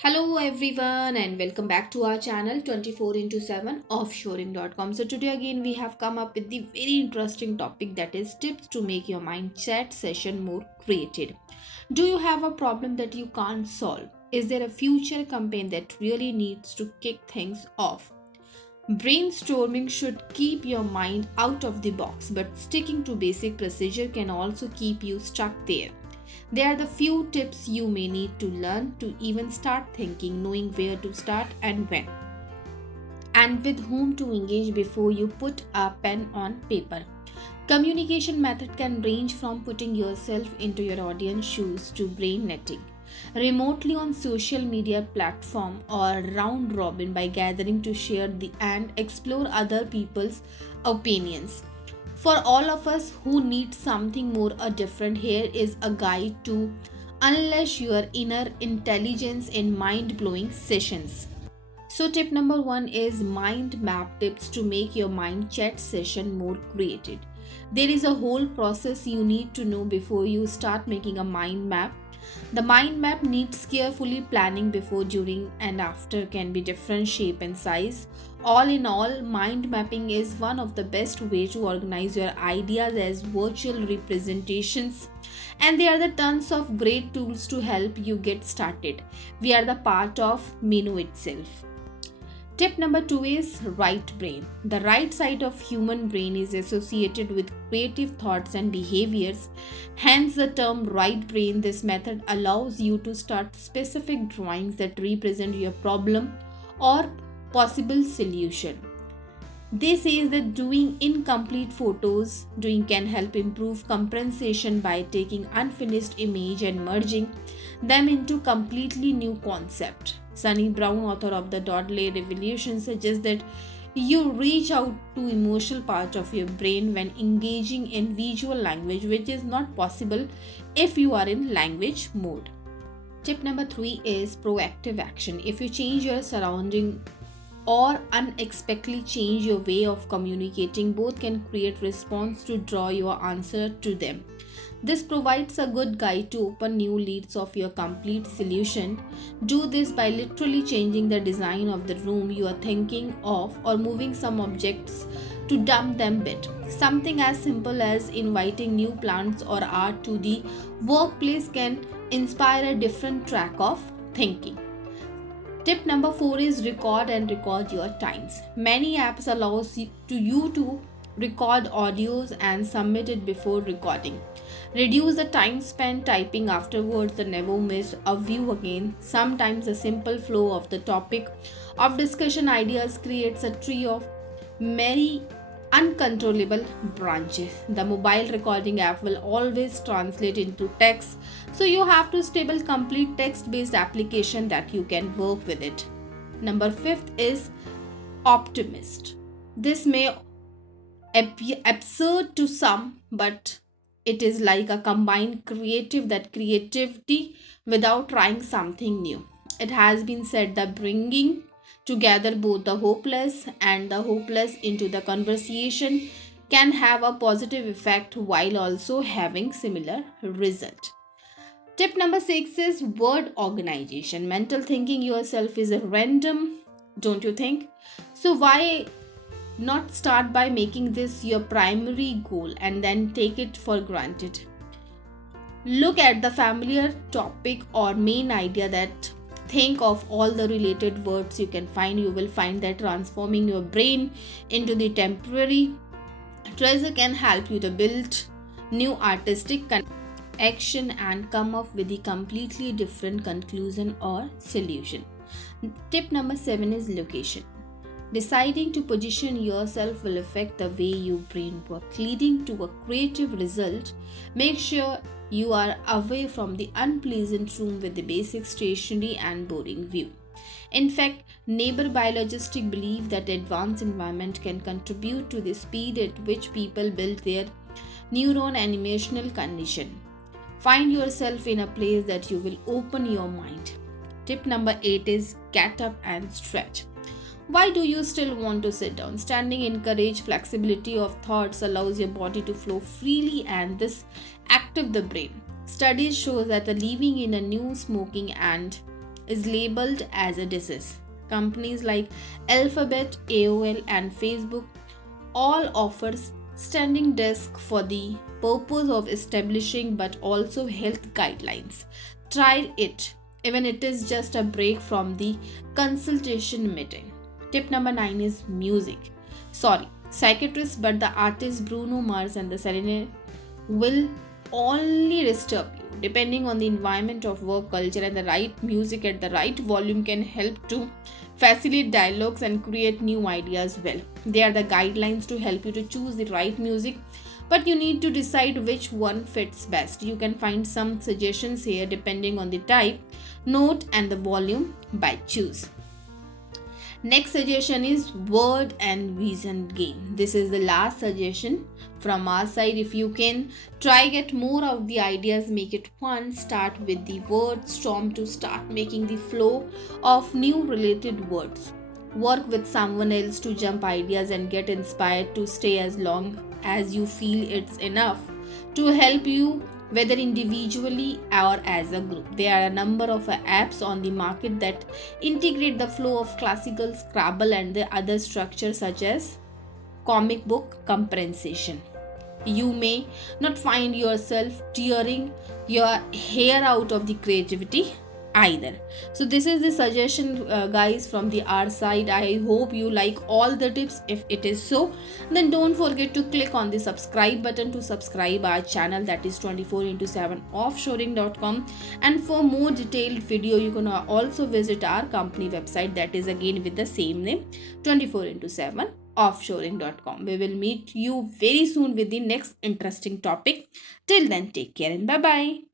Hello everyone and welcome back to our channel 24 into 7 offshoring.com. So today again we have come up with the very interesting topic, that is tips to make your mind chat session more creative. Do you have a problem that you can't solve? Is there a future campaign that really needs to kick things off? Brainstorming should keep your mind out of the box, but sticking to basic procedure can also keep you stuck there. They are the few tips you may need to learn to even start thinking, knowing where to start and when, and with whom to engage before you put a pen on paper. Communication method can range from putting yourself into your audience shoes to brain netting remotely on social media platform or round robin by gathering to share the and explore other people's opinions. For all of us who need something more or different, here is a guide to unleash your inner intelligence in mind-blowing sessions. So tip number 1 is mind map tips to make your mind chat session more creative. There is a whole process you need to know before you start making a mind map. The mind map needs carefully planning before, during, and after can be different shape and size. All in all, mind mapping is one of the best way to organize your ideas as virtual representations, and there are the tons of great tools to help you get started. We are the part of Menu itself. Tip number 2 is right brain. The right side of human brain is associated with creative thoughts and behaviors. Hence the term right brain. This method allows you to start specific drawings that represent your problem or possible solution. They say that doing incomplete photos doing can help improve comprehension by taking unfinished image and merging them into completely new concept. Sunny Brown, author of the Dodley Revolution, suggests that you reach out to emotional part of your brain when engaging in visual language, which is not possible if you are in language mode. Tip number 3 is proactive action. If you change your surrounding or unexpectedly change your way of communicating, both can create response to draw your answer to them. This provides a good guide to open new leads of your complete solution. Do this by literally changing the design of the room you are thinking of or moving some objects to dump them bit. Something as simple as inviting new plants or art to the workplace can inspire a different track of thinking. Tip number 4 is record your times. Many apps allows you to record audios and submit it before recording. Reduce the time spent typing afterwards and never miss a view again. Sometimes a simple flow of the topic of discussion ideas creates a tree of many uncontrollable branches. The mobile recording app will always translate into text, so you have to stable complete text based application that you can work with it. Number 5 is optimist. This may appear absurd to some, but it is like a combined creativity without trying something new. It has been said that bringing together both the hopeless and the hopeless into the conversation can have a positive effect while also having similar result. Tip number 6 is word organization. Mental thinking yourself is a random, don't you think? So why not start by making this your primary goal and then take it for granted? Look at the familiar topic or main idea, that think of all the related words you can find. You will find that transforming your brain into the temporary treasure can help you to build new artistic action and come up with a completely different conclusion or solution. Tip number 7 is location. Deciding to position yourself will affect the way your brain works, leading to a creative result. Make sure you are away from the unpleasant room with the basic stationery and boring view. In fact, neighbor biologists believe that advanced environment can contribute to the speed at which people build their neuron and emotional condition. Find yourself in a place that you will open your mind. Tip number 8 is get up and stretch. Why do you still want to sit down? Standing encourages flexibility of thoughts, allows your body to flow freely, and this active the brain. Studies show that the living in a new smoking and is labeled as a disease. Companies like Alphabet, AOL, and Facebook all offers standing desk for the purpose of establishing but also health guidelines. Try it, even it is just a break from the consultation meeting. Tip number 9 is music. Sorry, psychiatrist, but the artists Bruno Mars and the Selena will only disturb you. Depending on the environment of work culture, and the right music at the right volume can help to facilitate dialogues and create new ideas well. They are the guidelines to help you to choose the right music, but you need to decide which one fits best. You can find some suggestions here depending on the type, note, and the volume by choose. Next suggestion is word and vision game. This is the last suggestion from our side. If you can try get more of the ideas, make it fun. Start with the word storm to start making the flow of new related words. Work with someone else to jump ideas and get inspired to stay as long as you feel it's enough to help you, whether individually or as a group. There are a number of apps on the market that integrate the flow of classical Scrabble and the other structures such as comic book comprehension. You may not find yourself tearing your hair out of the creativity either. So this is the suggestion, guys, from the our side. I hope you like all the tips. If it is so, then don't forget to click on the subscribe button to subscribe our channel, that is 24 into 7 offshoring.com. And for more detailed video, you can also visit our company website, that is again with the same name, 24 into 7 offshoring.com. We will meet you very soon with the next interesting topic. Till then, take care and bye bye.